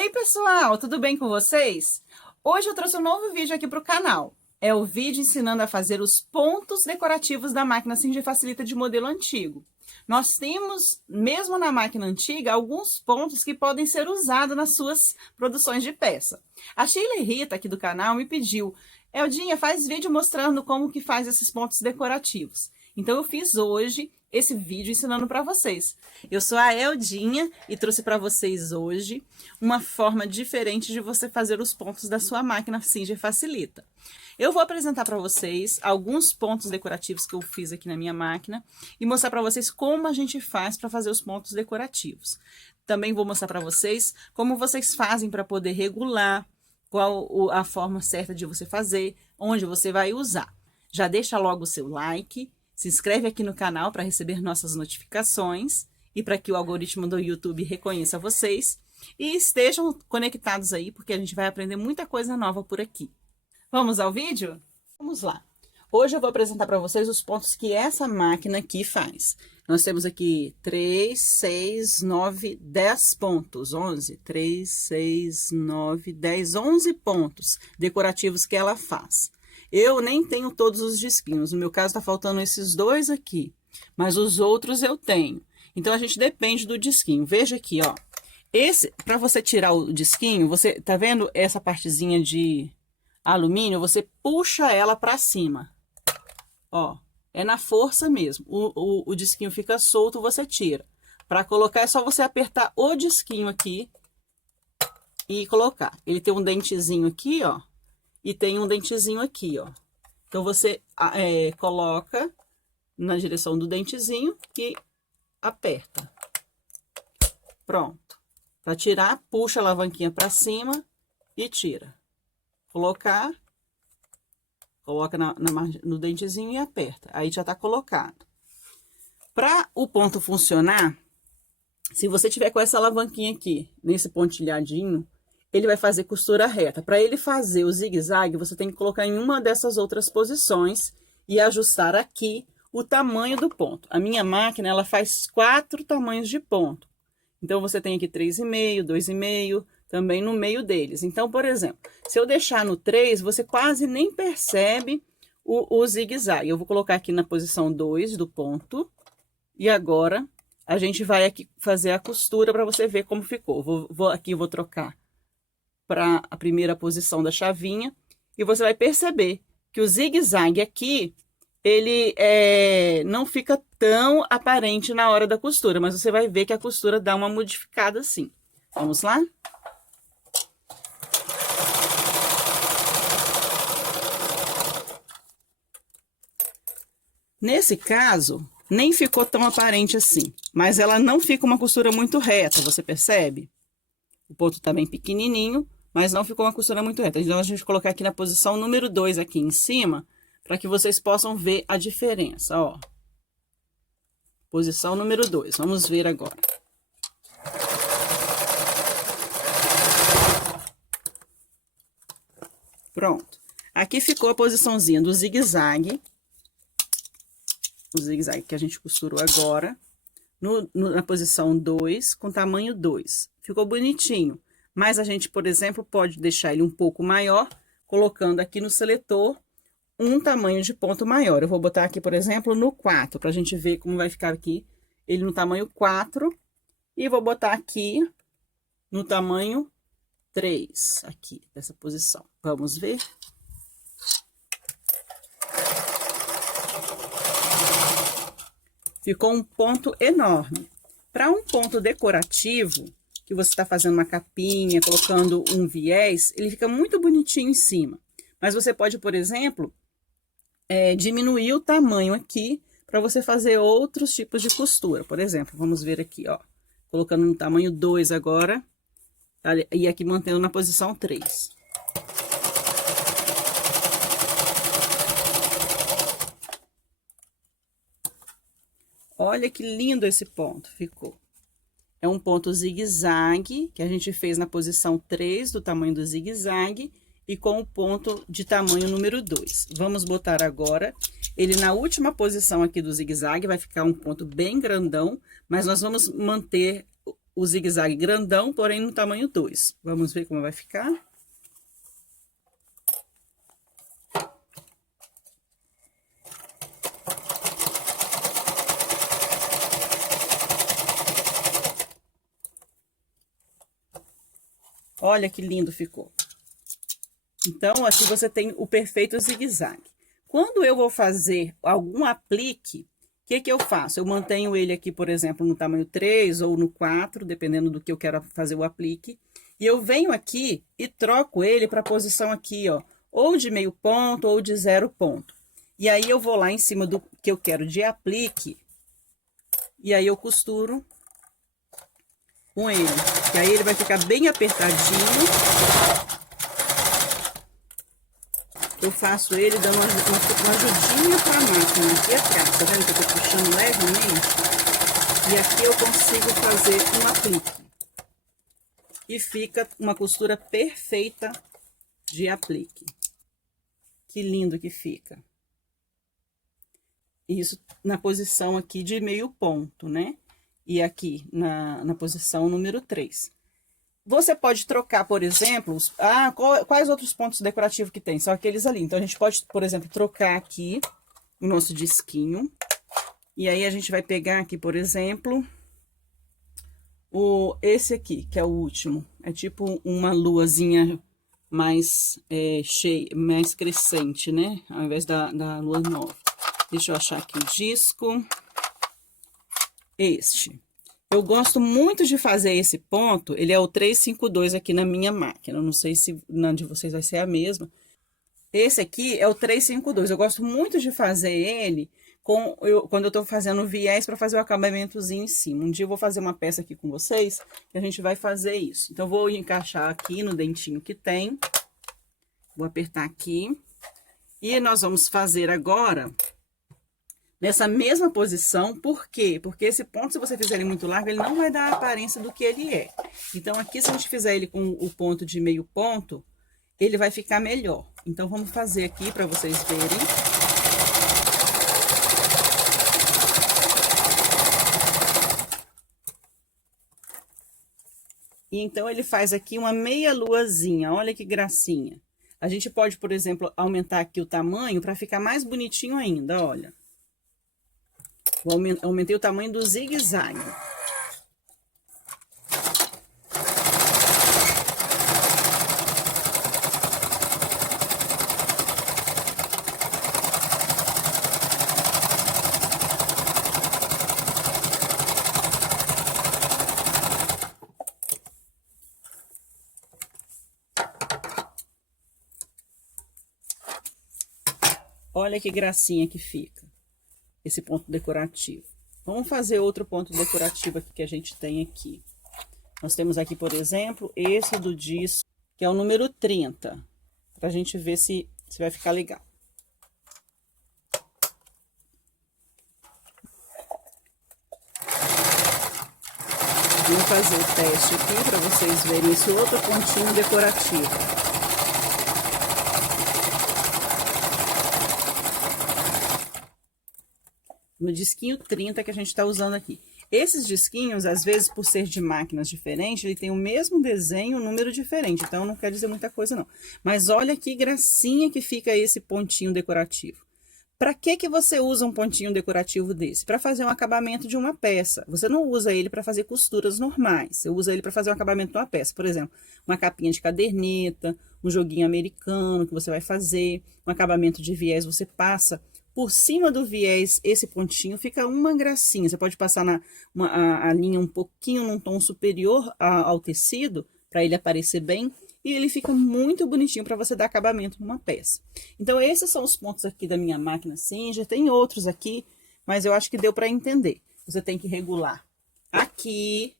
Ei pessoal, tudo bem com vocês? Hoje eu trouxe um novo vídeo aqui para o canal. É o vídeo ensinando a fazer os pontos decorativos da máquina Singer Facilita de modelo antigo. Nós temos, mesmo na máquina antiga, alguns pontos que podem ser usados nas suas produções de peça. A Sheila Rita aqui do canal me pediu: Eldinha, faz vídeo mostrando como que faz esses pontos decorativos. Então eu fiz hoje esse vídeo ensinando para vocês. Eu sou a Eldinha e trouxe para vocês hoje uma forma diferente de você fazer os pontos da sua máquina Singer Facilita. Eu vou apresentar para vocês alguns pontos decorativos que eu fiz aqui na minha máquina e mostrar para vocês como a gente faz para fazer os pontos decorativos. Também vou mostrar para vocês como vocês fazem para poder regular qual a forma certa de você fazer, onde você vai usar. Já deixa logo o seu like, se inscreve aqui no canal para receber nossas notificações e para que o algoritmo do YouTube reconheça vocês e estejam conectados aí, porque a gente vai aprender muita coisa nova por aqui. Vamos ao vídeo? Vamos lá. Hoje eu vou apresentar para vocês os pontos que essa máquina aqui faz. Nós temos aqui 3, 6, 9, 10 pontos. 11, 3, 6, 9, 10, 11 pontos decorativos que ela faz. Eu nem tenho todos os disquinhos. No meu caso, tá faltando esses dois aqui. Mas os outros eu tenho. Então, a gente depende do disquinho. Veja aqui, ó. Esse, para você tirar o disquinho, você tá vendo essa partezinha de alumínio? Você puxa ela para cima. Ó, é na força mesmo. O disquinho fica solto, você tira. Para colocar, é só você apertar o disquinho aqui e colocar. Ele tem um dentezinho aqui, ó. E tem um dentezinho aqui, ó. Então, você coloca na direção do dentezinho e aperta. Pronto. Para tirar, puxa a alavanquinha para cima e tira. Coloca no dentezinho e aperta. Aí já tá colocado. Para o ponto funcionar, se você tiver com essa alavanquinha aqui, nesse pontilhadinho, ele vai fazer costura reta. Para ele fazer o zigue-zague, você tem que colocar em uma dessas outras posições e ajustar aqui o tamanho do ponto. A minha máquina, ela faz 4 tamanhos de ponto. Então, você tem aqui 3,5, 2,5, também no meio deles. Então, por exemplo, se eu deixar no 3, você quase nem percebe o zigue-zague. Eu vou colocar aqui na posição 2 do ponto. E agora, a gente vai aqui fazer a costura para você ver como ficou. Aqui eu vou trocar para a primeira posição da chavinha, e você vai perceber que o zigue-zague aqui, ele não fica tão aparente na hora da costura, mas você vai ver que a costura dá uma modificada assim. Vamos lá? Nesse caso, nem ficou tão aparente assim, mas ela não fica uma costura muito reta, você percebe? O ponto tá bem pequenininho, mas não ficou uma costura muito reta. Então, a gente vai colocar aqui na posição número 2 aqui em cima, para que vocês possam ver a diferença, ó. Posição número 2. Vamos ver agora. Pronto. Aqui ficou a posiçãozinha do zigue-zague. O zigue-zague que a gente costurou agora. Na posição 2, com tamanho 2. Ficou bonitinho. Mas a gente, por exemplo, pode deixar ele um pouco maior, colocando aqui no seletor um tamanho de ponto maior. Eu vou botar aqui, por exemplo, no 4, para a gente ver como vai ficar aqui ele no tamanho 4. E vou botar aqui no tamanho 3, aqui, dessa posição. Vamos ver? Ficou um ponto enorme. Para um ponto decorativo, que você está fazendo uma capinha, colocando um viés, ele fica muito bonitinho em cima. Mas você pode, por exemplo, diminuir o tamanho aqui para você fazer outros tipos de costura. Por exemplo, vamos ver aqui, ó. Colocando no tamanho 2 agora, e aqui mantendo na posição 3. Olha que lindo esse ponto ficou. É um ponto zigue-zague, que a gente fez na posição 3 do tamanho do zigue-zague e com o ponto de tamanho número 2. Vamos botar agora ele na última posição aqui do zigue-zague, vai ficar um ponto bem grandão, mas nós vamos manter o zigue-zague grandão, porém no tamanho 2. Vamos ver como vai ficar. Olha que lindo ficou. Então, aqui você tem o perfeito zigue-zague. Quando eu vou fazer algum aplique, o que que eu faço? Eu mantenho ele aqui, por exemplo, no tamanho 3 ou no 4, dependendo do que eu quero fazer o aplique. E eu venho aqui e troco ele para a posição aqui, ó, ou de meio ponto ou de 0 ponto. E aí eu vou lá em cima do que eu quero de aplique, e aí eu costuro com ele. Que aí ele vai ficar bem apertadinho. Eu faço ele dando uma ajudinha para a máquina aqui atrás, tá vendo que eu tô puxando levemente? E aqui eu consigo fazer um aplique. E fica uma costura perfeita de aplique. Que lindo que fica. Isso na posição aqui de meio ponto, né? E aqui na posição número 3. Você pode trocar, por exemplo, quais outros pontos decorativos que tem? São aqueles ali. Então, a gente pode, por exemplo, trocar aqui o nosso disquinho. E aí, a gente vai pegar aqui, por exemplo, esse aqui, que é o último. É tipo uma luazinha mais cheia, mais crescente, né? Ao invés da lua nova. Deixa eu achar aqui o disco. Este. Eu gosto muito de fazer esse ponto, ele é o 352 aqui na minha máquina. Eu não sei se na de vocês vai ser a mesma. Esse aqui é o 352. Eu gosto muito de fazer ele quando eu tô fazendo viés para fazer o acabamentozinho em cima. Um dia eu vou fazer uma peça aqui com vocês que a gente vai fazer isso. Então, vou encaixar aqui no dentinho que tem. Vou apertar aqui. E nós vamos fazer agora nessa mesma posição. Por quê? Porque esse ponto, se você fizer ele muito largo, ele não vai dar a aparência do que ele é. Então, aqui, se a gente fizer ele com o ponto de meio ponto, ele vai ficar melhor. Então, vamos fazer aqui para vocês verem. E então, ele faz aqui uma meia luazinha. Olha que gracinha. A gente pode, por exemplo, aumentar aqui o tamanho para ficar mais bonitinho ainda, olha. Aumentei o tamanho do zigue-zague. Olha que gracinha que fica esse ponto decorativo. Vamos fazer outro ponto decorativo aqui que a gente tem aqui. Nós temos aqui, por exemplo, esse do disco, que é o número 30, pra gente ver se vai ficar legal. Vamos fazer o teste aqui para vocês verem esse outro pontinho decorativo. No disquinho 30 que a gente está usando aqui. Esses disquinhos, às vezes, por ser de máquinas diferentes, ele tem o mesmo desenho, um número diferente. Então, não quer dizer muita coisa, não. Mas olha que gracinha que fica esse pontinho decorativo. Para que você usa um pontinho decorativo desse? Para fazer um acabamento de uma peça. Você não usa ele para fazer costuras normais. Você usa ele para fazer um acabamento de uma peça. Por exemplo, uma capinha de caderneta, um joguinho americano que você vai fazer, um acabamento de viés, você passa por cima do viés, esse pontinho fica uma gracinha. Você pode passar a linha um pouquinho num tom superior ao tecido, para ele aparecer bem. E ele fica muito bonitinho para você dar acabamento numa peça. Então, esses são os pontos aqui da minha máquina Singer. Tem outros aqui, mas eu acho que deu para entender. Você tem que regular aqui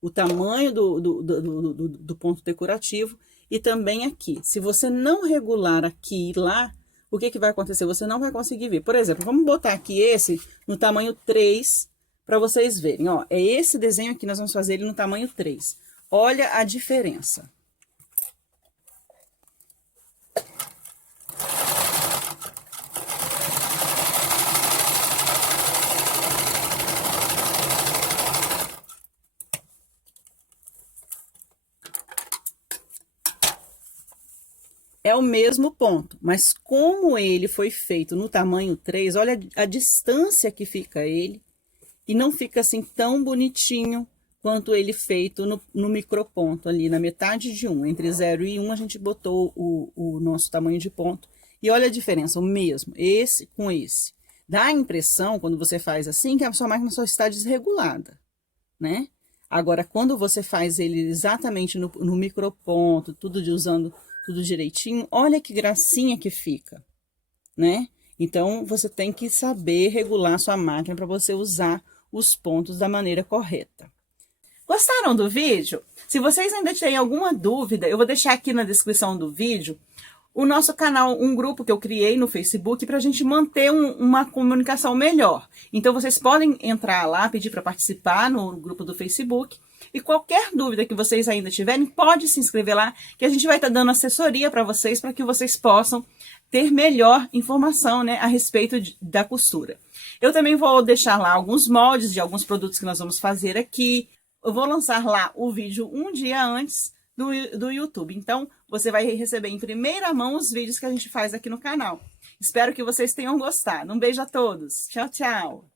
o tamanho do ponto decorativo e também aqui. Se você não regular aqui e lá, o que vai acontecer? Você não vai conseguir ver. Por exemplo, vamos botar aqui esse no tamanho 3 para vocês verem. Ó, é esse desenho aqui, nós vamos fazer ele no tamanho 3. Olha a diferença. é o mesmo ponto, mas como ele foi feito no tamanho 3, olha a distância que fica ele, e não fica assim tão bonitinho quanto ele feito no microponto ali, na metade de 1. Entre 0 e 1 a gente botou o nosso tamanho de ponto. E olha a diferença, o mesmo, esse com esse. Dá a impressão, quando você faz assim, que a sua máquina só está desregulada, né? Agora, quando você faz ele exatamente no microponto, usando tudo direitinho, olha que gracinha que fica, né? Então, você tem que saber regular a sua máquina para você usar os pontos da maneira correta. Gostaram do vídeo? Se vocês ainda têm alguma dúvida, eu vou deixar aqui na descrição do vídeo o nosso canal, um grupo que eu criei no Facebook para a gente manter uma comunicação melhor. Então, vocês podem entrar lá, pedir para participar no grupo do Facebook. E qualquer dúvida que vocês ainda tiverem, pode se inscrever lá, que a gente vai estar dando assessoria para que vocês possam ter melhor informação, né, a respeito da costura. Eu também vou deixar lá alguns moldes de alguns produtos que nós vamos fazer aqui. Eu vou lançar lá o vídeo um dia antes do YouTube. Então, você vai receber em primeira mão os vídeos que a gente faz aqui no canal. Espero que vocês tenham gostado. Um beijo a todos. Tchau, tchau.